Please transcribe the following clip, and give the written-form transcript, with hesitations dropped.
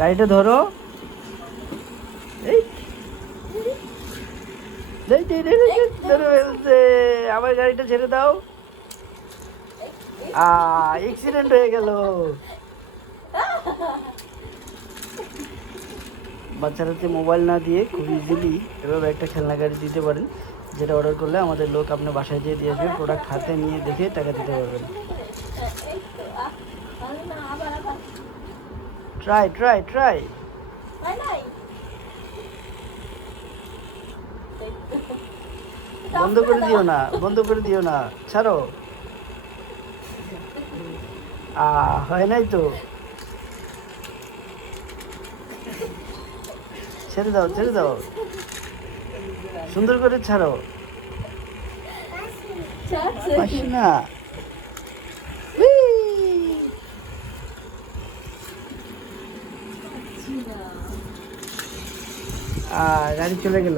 গাড়িটা ধরো। এই ধরে ফেলছে। আমার গাড়িটা ছেড়ে দাও। অ্যাক্সিডেন্ট হয়ে গেল। বাচ্চারাতে মোবাইল না দিয়ে খুব ইজিলি এভাবে একটা খেলনা গাড়ি দিতে পারেন, যেটা অর্ডার করলে আমাদের লোক আপনার বাসায় যেয়ে দিয়ে আসবে, প্রোডাক্ট হাতে নিয়ে দেখে টাকা দিতে পারবেন। Try try try. বন্ধ করে দিও না, বন্ধ করে দিও না, ছাড়ো। হয় নাই তো, ছেড়ে দাও ছেড়ে দাও, সুন্দর করে ছাড়ো। পারছি না। গাড়ি চলে গেল।